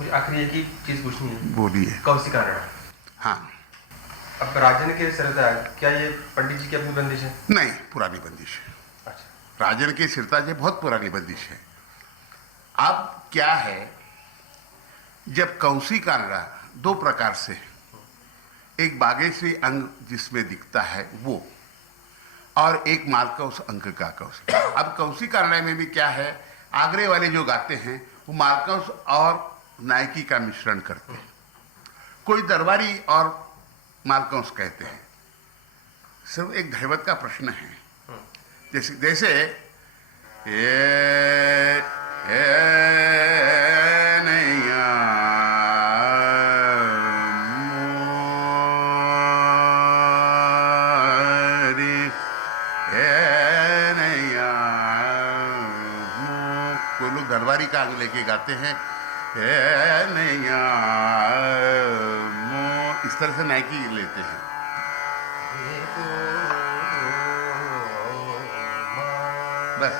मुझे आखिरी एक ही चीज पूछनी है। बोलिए। कौशिका राणा। हाँ। अब राजन के सरताज, क्या ये पंडित जी की अपनी बंदिश है? नहीं, पुरानी बंदिश है। अच्छा। राजन के सिरताज ये बहुत पुरानी बंदिश है। अब क्या है, जब कौशिका राणा दो प्रकार से, एक बागेश्वरी अंग जिसमें दिखता है वो, और एक मालकौस अंक का कौशिका। अब कौशिका राणा में भी क्या है, आगरे वाले जो गाते हैं वो मालकौस और नायकी का मिश्रण करते हैं। कोई दरबारी और मालकौस कहते हैं। सिर्फ एक दैवत का प्रश्न है। जैसे जैसे नैया मोरी, नैया कोई लोग दरबारी का अंग लेके गाते हैं, नैया मो, इस तरह से नायकी लेते हैं। बस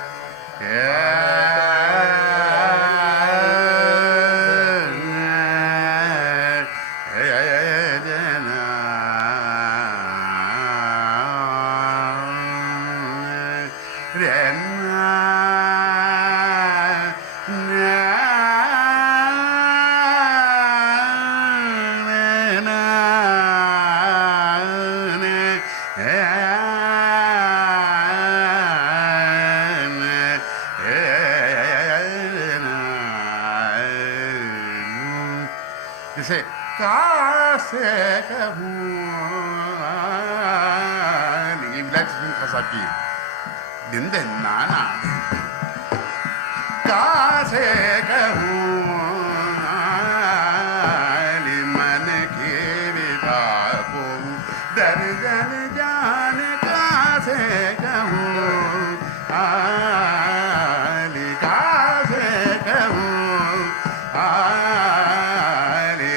जैसे कासे कहूँ, ये ब्लैक स्प्रिंग खसा की दिन दिन नाना, कासे कहूँ मन की विदा को दर्जन जान, कासे कहूँ कासे कहूँ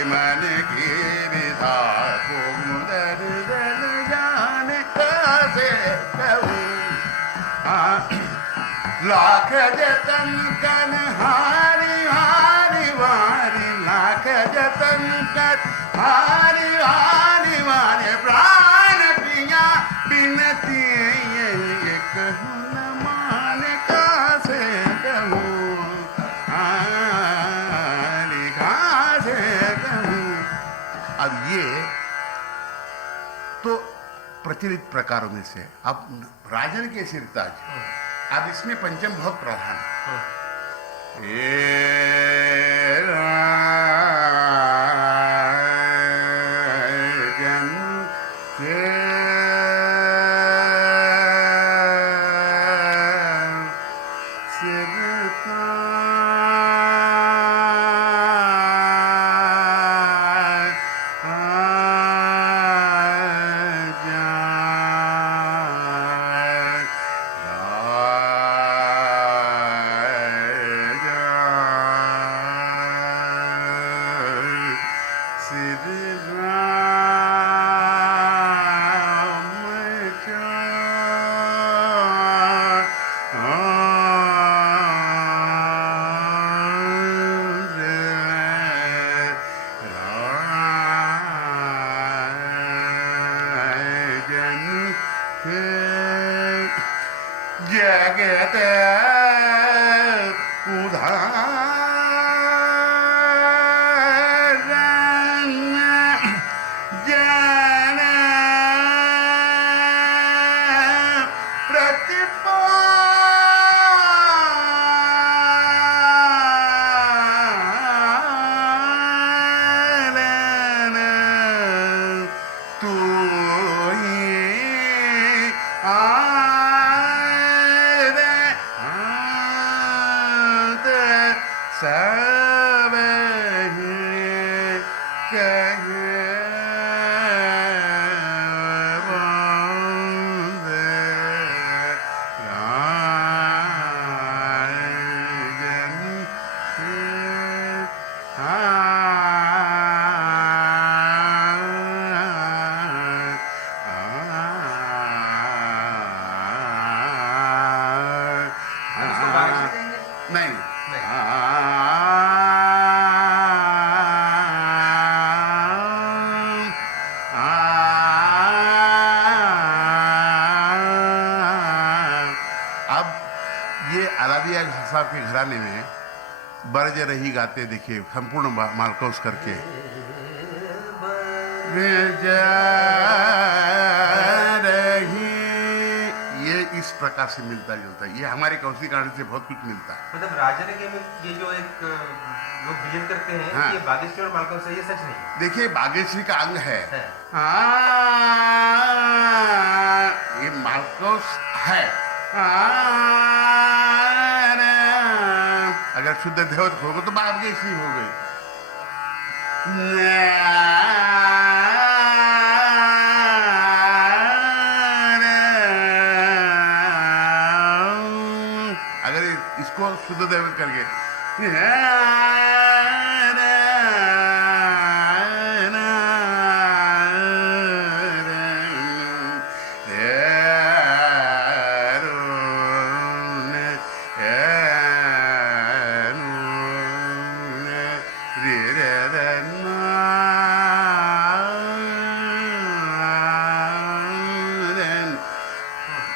मन की विदा को दर्जन जान, कासे कहूँ लाख जतन कर हारी हारी वारी, लाख जतन कर हारी हारी वारी, प्राण पिया बिनती ये कहूँ न मान, कासे कहूँ कासे कहूँ। अब ये तो प्रचलित प्रकारों में से। अब राजन के सिरताज, अब इसमें पंचम बहुत प्रधान है। राजन के जगत उदाहरण जन प्रतिपालन, तू ही साहब के घराने में बरज रही गाते देखिए संपूर्ण मालकौस करके ये इस प्रकार से मिलता जुलता है। ये हमारे कौशी गाने से बहुत कुछ मिलता है। मतलब राजन के में ये जो एक लोग बिलीव करते हैं हाँ। कि ये बागेश्वरी और मालकौस है, ये सच नहीं है। देखिए बागेश्वरी का अंग है, ये मालकौस है। अगर शुद्ध देवत होगा तो बागेश्वरी हो गई। अगर इसको शुद्ध देवत करके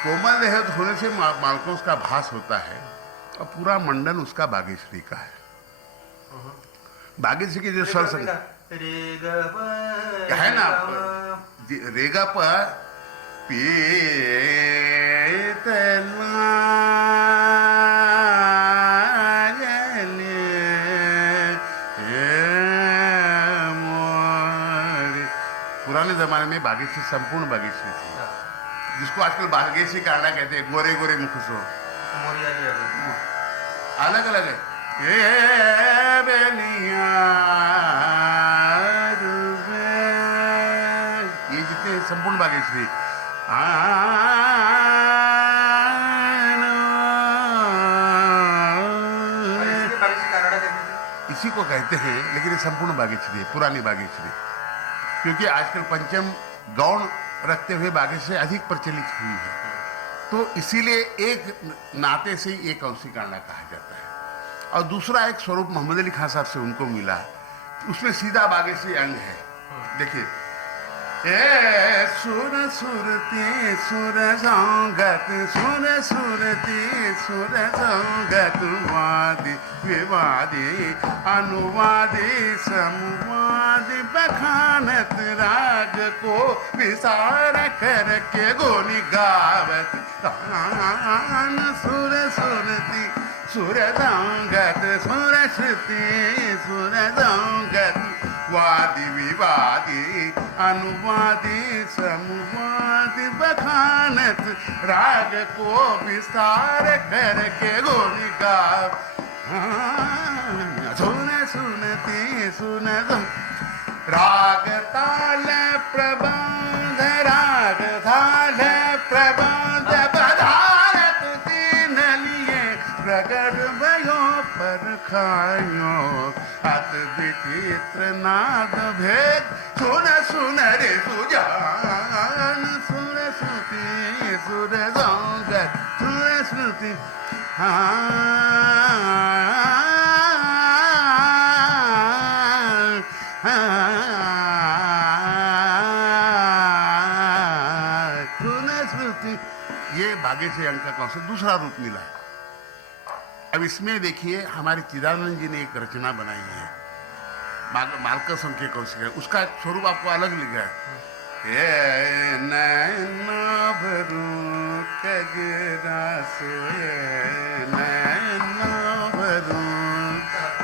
कोमल देह होने से मालकौस का भास होता है और पूरा मंडन उसका बागेश्वरी का है। बागेश्वरी की जो स्वर है ना रेगा पर पुराने जमाने में बागेश्वरी संपूर्ण बागेश्वरी थी, जिसको आजकल बागेश्वरी कांडा कहते हैं। गोरे गोरे मुख सो अलग अलग है। ये जितने संपूर्ण बागेश्वरी इसी को कहते हैं, लेकिन ये संपूर्ण बागेश्वरी है, पुरानी बागेश्वरी। क्योंकि आजकल पंचम गौण रखते हुए बागेश्वरी अधिक प्रचलित हुई है, तो इसीलिए एक नाते से ही एक कौशी कांडा कहा जाता है। और दूसरा एक स्वरूप मोहम्मद अली खान साहब से उनको मिला, उसमें सीधा बागेश्वरी अंग है। देखिए सुर सुरती सुर संगत सुर सुरती सुर संगत वादी विवादी अनुवादी समुवादी बखानत राग को विसार करके गोनी गावत सुर सुरती सुर संगत सुर श्रुति सुर संगत वादी विवादी अनुवादी समुवादी बखानत राग को विस्तार करके गोनी गाव सुन सुनती सुन राग ताल प्रबंध राग ताल प्रबंध बधारत तीन लिए प्रगट भयो पर खायो अत विचित्र नाद भेद सुन सुन रे सुजान सुर श्रुति सुर संगत सुर श्रुति सुन श्रुति। ये बागेश्वरी अंक का कौन सा दूसरा रूप मिला है। अब इसमें देखिए हमारे चिदानंद जी ने एक रचना बनाई है मालकौस अंक के कौशिक है, उसका स्वरूप आपको अलग लिखा है। नैना भरू कजरा सोए नैना भरू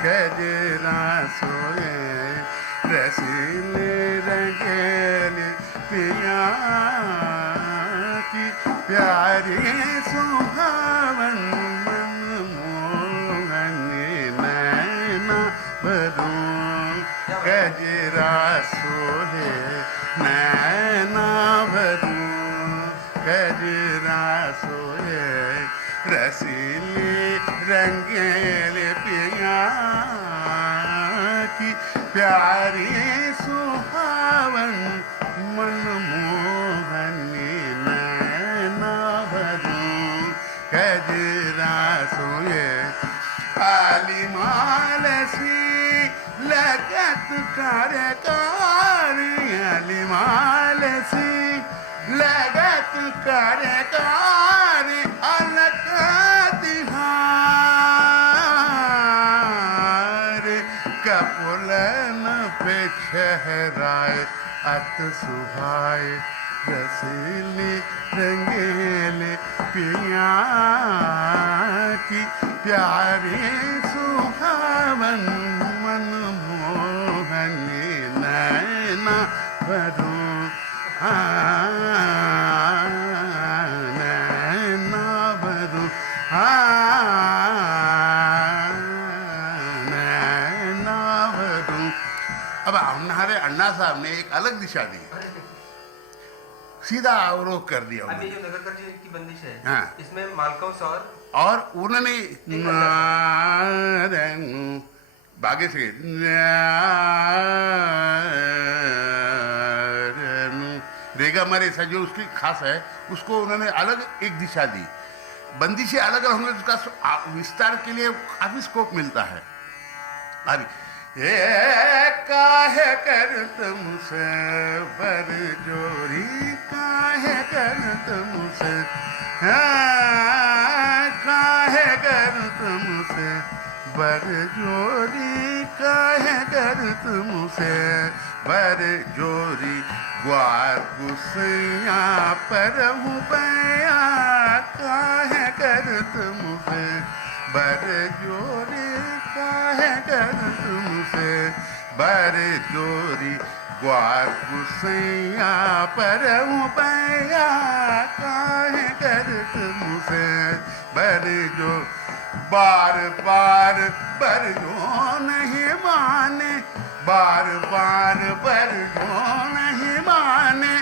कजरा सोए रसीले रंगेल पिया की प्यारी सुहावन गजरा सोहे नैना भरू गजरा सोहे रसीले रंगेल पिया की प्यारी सुहावन मनमोहनी नैना भरू गजरा सोहे आलिमाल सी लगत कार्यकारी अलिमाल सी लगत कार्यकारी अलग तिहार पुलन पे छहराए अत सुहाए रसीली रंगेले पिया की प्यारी सुहावन मन मोहनी नैना भरो नैना भरो नैना भरो। अब हमारे अन्ना साहब ने एक अलग दिशा दी, सीधा अवरोध कर दिया अभी उन्होंने। जो नगरकर जी की बंदिश है, हाँ। इसमें मालकों और उन्होंने बागे से रेगा मरे सा जो उसकी खास है उसको उन्होंने अलग एक दिशा दी। बंदिशें अलग होंगे उसका विस्तार के लिए काफी स्कोप मिलता है। अभी ये काहे कर तुमसे बर जोरी काहे कर तुमसे काहे कर तुमसे बर जोरी काहे कर तुमसे बर जोरी ग्वार गुसैया पर हूँ पया काहे कर तुमसे बर जोरी काहे कर तुमसे बर जोरी ग्वार गुसैया पर हूँ पया काहे कर तुमसे बर जो बार बार बर जो नहीं माने बार बार बर जो नहीं माने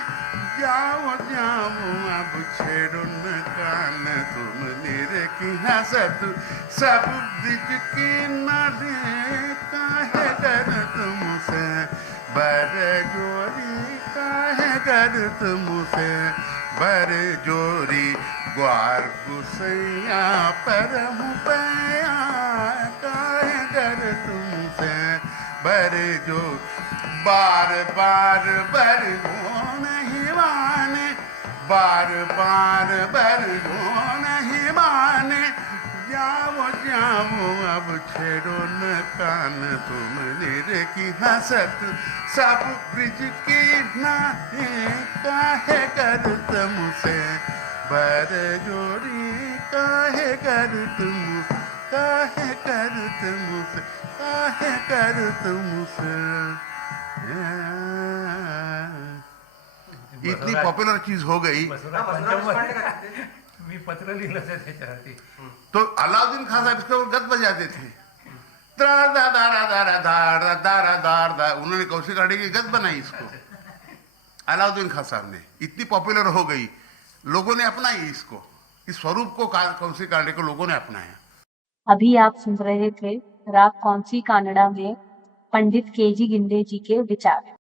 जाओ जाओ अब छेड़ो न कान तुम निरे की हसत सब ब्रिज की नदी काहे कर तुमसे बर जोरी काहे कर तुमसे बर जोरी ग्वार गुसैया पर हूँ पया काहे कर तुमसे बर जो बार बार बर जो नहीं माने बार बार बर जो नहीं माने जाओ जाओ अब छेड़ो न कान तुम निरे की हसत सब ब्रिज की नाहे काहे कर तुमसे बर जोरी काहे कर तुम काहे कर तुमसे काहे कर तुमसे। इतनी पॉप्युलर चीज हो गई मी पत्र लिहिलं होतं त्याच्यावरती. तो अलाउद्दीन खान साहब इसके ऊपर गद बजाते थे, दारा दारा दारा दारा दारा दारा, उन्होंने कौशिक आड़े की गद बनाई इसको अलाउद्दीन खान साहब ने। इतनी पॉपुलर हो गई, लोगों ने अपनाई इसको, इस स्वरूप को कौशिक आड़े को लोगों ने अपनाया। अभी आप सुन रहे थे राग कौनसी कानड़ा में पंडित केजी गिंडे जी के विचार।